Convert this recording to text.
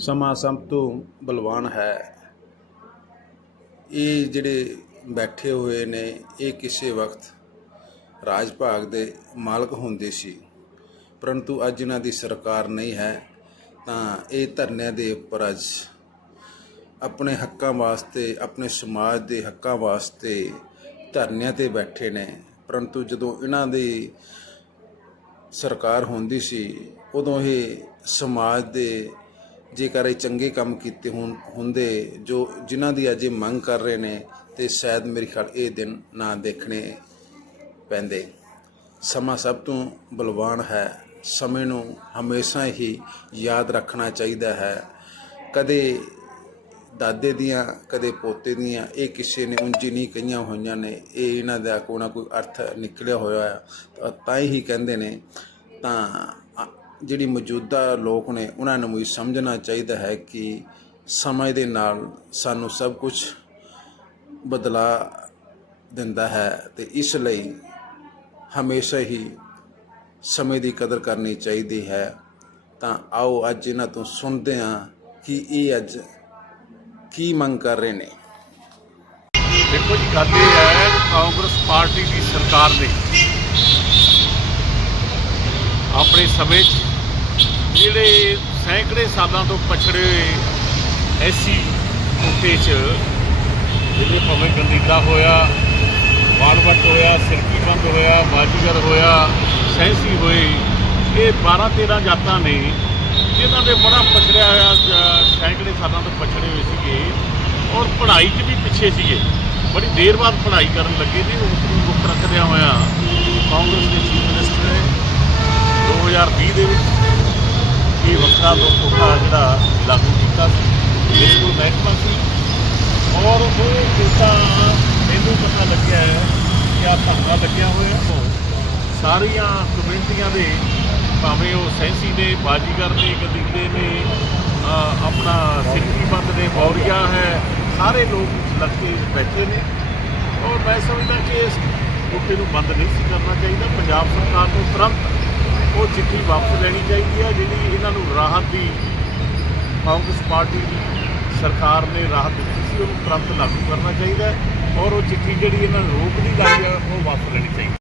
ਸਮਾਂ ਸਭ ਤੋਂ ਬਲਵਾਨ ਹੈ। ਇਹ ਜਿਹੜੇ ਬੈਠੇ ਹੋਏ ਨੇ, ਇਹ ਕਿਸੇ ਵਕਤ ਰਾਜ ਭਾਗ ਦੇ ਮਾਲਕ ਹੁੰਦੇ ਸੀ। ਪਰੰਤੂ ਅੱਜ ਇਹਨਾਂ ਦੀ ਸਰਕਾਰ ਨਹੀਂ ਹੈ, ਤਾਂ ਇਹ ਧਰਨਿਆਂ ਦੇ ਉੱਪਰ ਅੱਜ ਆਪਣੇ ਹੱਕਾਂ ਵਾਸਤੇ, ਆਪਣੇ ਸਮਾਜ ਦੇ ਹੱਕਾਂ ਵਾਸਤੇ ਧਰਨਿਆਂ ਤੇ ਬੈਠੇ ਨੇ। ਪਰੰਤੂ ਜਦੋਂ ਇਹਨਾਂ ਦੀ ਸਰਕਾਰ ਹੁੰਦੀ ਸੀ, ਉਦੋਂ ਇਹ ਸਮਾਜ ਦੇ ਜੇਕਰ ਇਹ ਚੰਗੇ ਕੰਮ ਕੀਤੇ ਹੋਣ ਹੁੰਦੇ, ਜੋ ਜਿਨ੍ਹਾਂ ਦੀ ਅੱਜ ਇਹ ਮੰਗ ਕਰ ਰਹੇ ਨੇ, ਤੇ ਸ਼ਾਇਦ ਮੇਰੇ ਖਿਆਲ ਇਹ ਦਿਨ ਨਾ ਦੇਖਣੇ ਪੈਂਦੇ। ਸਮਾਂ ਸਭ ਤੋਂ ਬਲਵਾਨ ਹੈ। ਸਮੇਂ ਨੂੰ ਹਮੇਸ਼ਾ ਹੀ ਯਾਦ ਰੱਖਣਾ ਚਾਹੀਦਾ ਹੈ। ਕਦੇ ਦਾਦੇ ਦੀਆਂ, ਕਦੇ ਪੋਤੇ ਦੀਆਂ, ਇਹ ਕਿਸੇ ਨੇ ਉਂਝ ਨਹੀਂ ਕਹੀਆਂ ਹੋਈਆਂ ਨੇ, ਇਹ ਇਹਨਾਂ ਦਾ ਕੋਈ ਨਾ ਕੋਈ ਅਰਥ ਨਿਕਲਿਆ ਹੋਇਆ ਹੈ। ਤਾਂ ਹੀ ਕਹਿੰਦੇ ਨੇ, ਤਾਂ ਜਿਹੜੀ ਮੌਜੂਦਾ ਲੋਕ ਨੇ, ਉਹਨਾਂ ਨੂੰ ਵੀ ਸਮਝਣਾ ਚਾਹੀਦਾ ਹੈ ਕਿ ਸਮੇਂ ਦੇ ਨਾਲ ਸਾਨੂੰ ਸਭ ਕੁਝ ਬਦਲਾ ਦਿੰਦਾ ਹੈ ਤੇ ਇਸ ਲਈ ਹਮੇਸ਼ਾ ਹੀ ਸਮੇਂ ਦੀ ਕਦਰ ਕਰਨੀ ਚਾਹੀਦੀ ਹੈ। ਤਾਂ ਆਓ ਅੱਜ ਇਹਨਾਂ ਤੋਂ ਸੁਣਦੇ ਹਾਂ ਕਿ ਇਹ ਅੱਜ ਕੀ ਮੰਗ ਕਰ ਰਹੇ ਨੇ। ਦੇਖੋ ਜੀ, ਗੱਲ ਇਹ ਹੈ, ਕਾਂਗਰਸ ਪਾਰਟੀ ਦੀ ਸਰਕਾਰ ਨੇ ਆਪਣੇ ਸਮੇਂ 'ਚ ਜਿਹੜੇ ਸੈਂਕੜੇ ਸਾਲਾਂ ਤੋਂ ਪਛੜੇ ਹੋਏ ਐਸੀ ਕੋਟੇ 'ਚ ਜਿਹੜੇ ਭਾਵੇਂ ਗੰਦੀਲਾ ਹੋਇਆ ਵਾਰਵਟ ਹੋਇਆ, ਸਿਰਕੀ ਬੰਦ ਹੋਇਆ, ਬਾਜੀਗਰ ਹੋਇਆ, ਸੈਂਸੀ ਹੋਏ, ਇਹ 12 13 ਜਾਤਾਂ ਨੇ, ਜਿਨ੍ਹਾਂ ਦੇ ਬੜਾ ਪਛੜਿਆ ਹੋਇਆ ਸੈਂਕੜੇ ਸਾਲਾਂ ਤੋਂ ਪਛੜੇ ਹੋਏ ਸੀਗੇ ਔਰ ਪੜ੍ਹਾਈ 'ਚ ਵੀ ਪਿੱਛੇ ਸੀਗੇ। ਬੜੀ ਦੇਰ ਬਾਅਦ ਪੜ੍ਹਾਈ ਕਰਨ ਲੱਗੇ ਨੇ, ਉਸ ਨੂੰ ਮੁੱਖ ਰੱਖਦਿਆਂ ਹੋਇਆ ਕਾਂਗਰਸ ਦੇ ਚੀਫ ਮਿਨਿਸਟਰ ਨੇ 2020 ਦੇ ਵਿੱਚ ਇਹ ਵੱਖਰਾ ਜਿਹੜਾ ਲਾਗੂ ਕੀਤਾ ਸੀ। ਬਿਲਕੁਲ ਮਹਿਕਮਾ ਸੀ। ਔਰ ਉਹ ਕੋਟਾ ਮੈਨੂੰ ਪਤਾ ਲੱਗਿਆ ਹੈ ਕਿ ਆ ਧਰਨਾ ਲੱਗਿਆ ਹੋਇਆ ਸਾਰੀਆਂ ਕਮਿਊਨਿਟੀਆਂ ਦੇ, ਭਾਵੇਂ ਉਹ ਸੈਂਸੀ ਨੇ ਬਾਜੀਗਰ ਨੇ ਗਦੀਲੇ ਨੇ ਆਪਣਾ ਸਿੱਖੀ ਬੰਦ ਨੇ ਬੌਰੀਆ ਹੈ, ਸਾਰੇ ਲੋਕ ਲੱਗ ਬੈਠੇ ਨੇ। ਔਰ ਮੈਂ ਸਮਝਦਾ ਕਿ ਇਸ ਕੋਟੇ ਨੂੰ ਬੰਦ ਨਹੀਂ ਸੀ ਕਰਨਾ ਚਾਹੀਦਾ। ਪੰਜਾਬ ਸਰਕਾਰ ਨੂੰ ਤੁਰੰਤ ਉਹ ਚਿੱਠੀ ਵਾਪਸ ਲੈਣੀ ਚਾਹੀਦੀ ਆ ਜਿਹੜੀ ਇਹਨਾਂ ਨੂੰ ਰਾਹਤ ਦੀ ਕਾਂਗਰਸ ਪਾਰਟੀ ਦੀ ਸਰਕਾਰ ਨੇ ਰਾਹਤ ਦਿੱਤੀ ਸੀ, ਉਹਨੂੰ ਤੁਰੰਤ ਲਾਗੂ ਕਰਨਾ ਚਾਹੀਦਾ ਔਰ ਉਹ ਚਿੱਠੀ ਜਿਹੜੀ ਇਹਨਾਂ ਨੂੰ ਰੋਕ ਦੀ ਲਾਈ ਹੈ ਉਹ ਵਾਪਸ ਲੈਣੀ ਚਾਹੀਦੀ